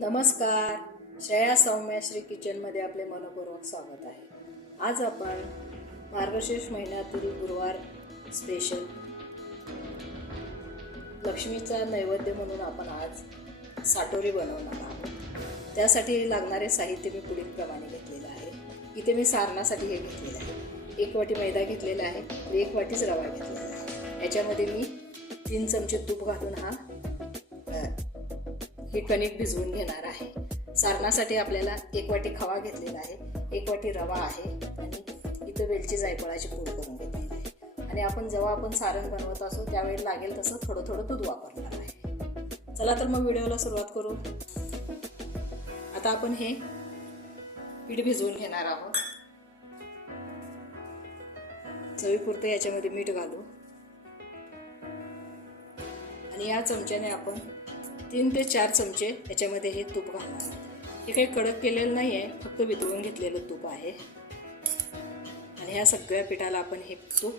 नमस्कार. श्रेया सौम्याश्री किचनमध्ये आपले मनपूर्वक स्वागत आहे. आज आपण मार्गशीर्ष महिन्यातील गुरुवार स्पेशल लक्ष्मीचा नैवेद्य म्हणून आपण आज साटोरी बनवणार आहोत. त्यासाठी लागणारे साहित्य मी पुढीलप्रमाणे घेतलेलं आहे. इथे मी सारणासाठी हे घेतलेलं आहे. एक वाटी मैदा घेतलेला आहे. एक वाटीच रवा घेतलेला आहे. याच्यामध्ये मी तीन चमचे तूप घालून हा हे कणिक भिजवून घेणार आहे. सारणासाठी आपल्याला एक वाटी खवा घेतलेला आहे एक वाटी रवा आहे आणि इथं वेलची जायफळाची पूड करून घेतलेली आहे. आणि आपण जेव्हा आपण सारण बनवत असो त्यावेळी लागेल तसं थोडं थोडं दूध वापरणार आहे. चला तर मग व्हिडिओला सुरुवात करू. आता आपण हे पीठ भिजवून घेणार आहोत. चवीपुरतं याच्यामध्ये मीठ घालू. आणि या चमच्याने आपण तीन ते चार चमचे याच्यामध्ये हे तूप घालणार. हे काही कडक केलेलं नाही आहे फक्त वितळून घेतलेलं तूप आहे. आणि ह्या सगळ्या पिठाला आपण हे तूप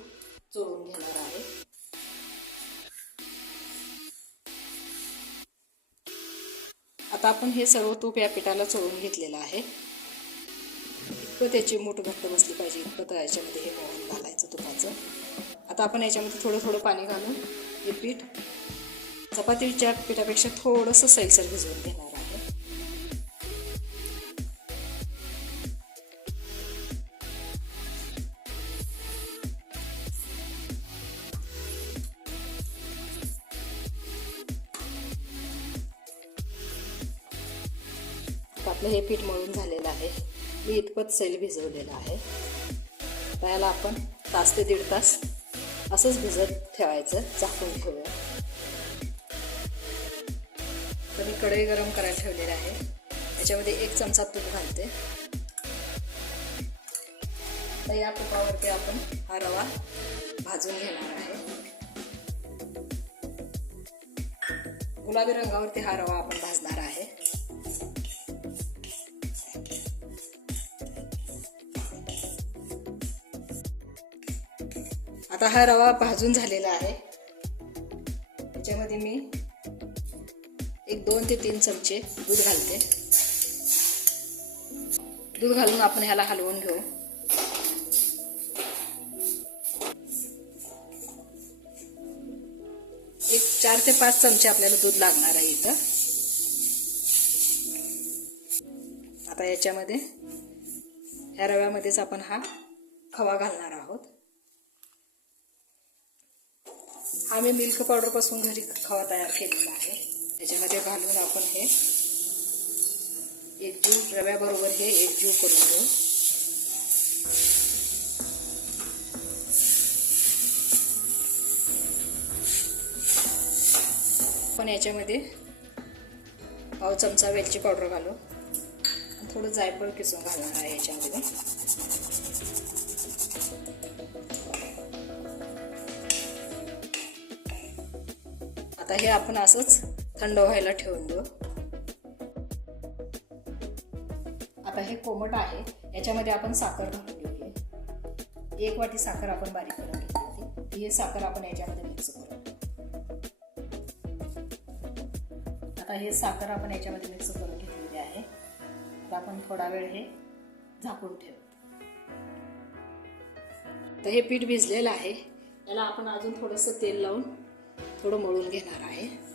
चोळून घेणार आहे. आता आपण हे सर्व तूप या पिठाला चोळून घेतलेलं आहे. इतकं त्याची मूठ घट्ट बसली पाहिजे इतकं तर याच्यामध्ये हे मोहन घालायचं तुपाचं. आता आपण याच्यामध्ये थोडं थोडं पाणी घालून हे पीठ चपातीच्या पिठापेक्षा थोडंसं सैलसर भिजवून घेणार आहे. आपलं हे पीठ मळून झालेलं आहे. मी इतपत सैल भिजवलेलं आहे. त्याला आपण तास ते दीड तास असंच भिजत ठेवायचं झाकून ठेवूया. तर मी कढई गरम करायला ठेवलेली आहे. याच्यामध्ये एक चमचा तूप घालते. तर या तुपावरती आपण हा रवा भाजून घेणार आहे. गुलाबी रंगावरती हा रवा आपण भाजणार आहे. आता हा रवा भाजून झालेला आहे. त्याच्यामध्ये मी एक दोन ते तीन चमचे दूध घालते. दूध घालून आपण ह्याला हलवून घेऊ. एक चार ते पाच चमचे आपल्याला दूध लागणार आहे इथं. आता याच्यामध्ये ह्या रव्यामध्येच आपण हा खवा घालणार आहोत. आम्ही मिल्क पावडरपासून घरी खवा तयार केलेला आहे. त्याच्यामध्ये घालून आपण हे एकजीव रव्याबरोबर हे एकजीव करून घेऊ. पण याच्यामध्ये पाव चमचा वेलची पावडर घालू. आणि थोडं जायफळ किसून घालणार आहे याच्यामध्ये. आता हे आपण असंच थंड व्हायला ठेवून देऊ. आता हे कोमट आहे. याच्यामध्ये आपण साखर घालून घेऊया. एक वाटी साखर आपण बारीक करून घेतली. होती ही साखर आपण याच्यामध्ये मिक्स करू. आता हे साखर आपण याच्यामध्ये मिक्स करून घेतलेली आहे. आता आपण थोडा वेळ हे झाकून ठेवू. तर हे पीठ भिजलेलं आहे. याला आपण अजून थोडंसं तेल लावून थोडं मळून घेणार आहे.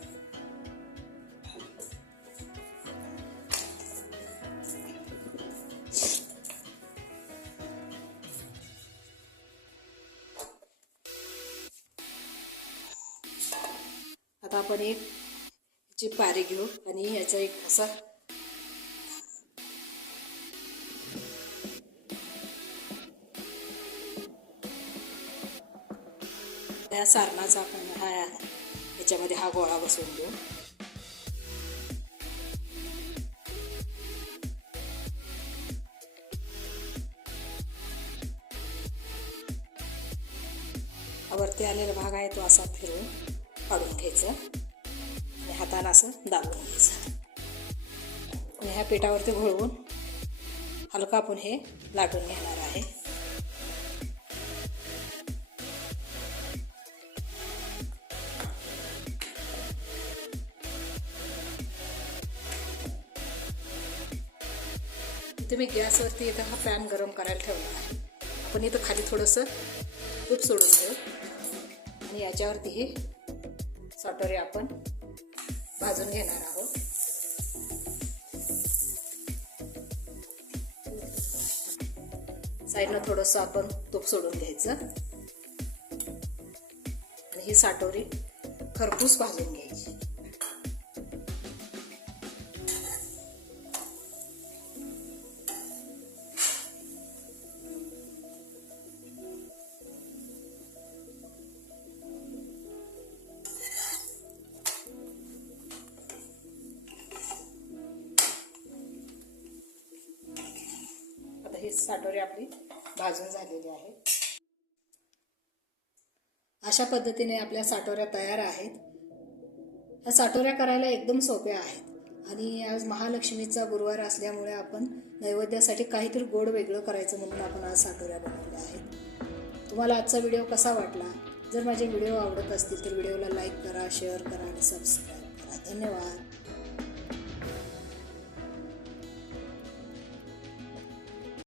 आता आपण एक ची पारी घेऊ आणि याचा एक असा त्या सारणाचा आपण हा याच्यामध्ये हा गोळा बसवून घेऊ. वरती आलेला भाग आहे तो असा फिरून काढून घ्यायचं. आणि हातानं असं दाबून घ्यायचं. आणि ह्या पिठावरती घोळवून हलका आपण हे लाटून घेणार आहे. तुम्ही गॅसवरती इथं हा पॅन गरम करायला ठेवला आहे. आपण इथं खाली थोडंसं तूप सोडून घेऊ आणि याच्यावरती हे साटोरे आपण भाजून घेणार आहोत. साईडनं थोडंसं आपण तूप सोडून घ्यायचं. आणि ही साटोरी खरपूस भाजून घ्यायची. ही साटोरी आपली भाजून झालेली आहे. अशा पद्धतीने आपल्या साठोऱ्या तयार आहेत. ह्या साठोऱ्या करायला एकदम सोप्या आहेत. आणि आज महालक्ष्मीचा गुरुवार असल्यामुळे आपण नैवेद्यासाठी काहीतरी गोड वेगळं करायचं म्हणून आपण आज साठोऱ्या बनवल्या आहेत. तुम्हाला आजचा व्हिडिओ कसा वाटला? जर माझे व्हिडिओ आवडत असतील तर व्हिडिओला लाईक करा शेअर करा आणि सबस्क्राईब करा. धन्यवाद.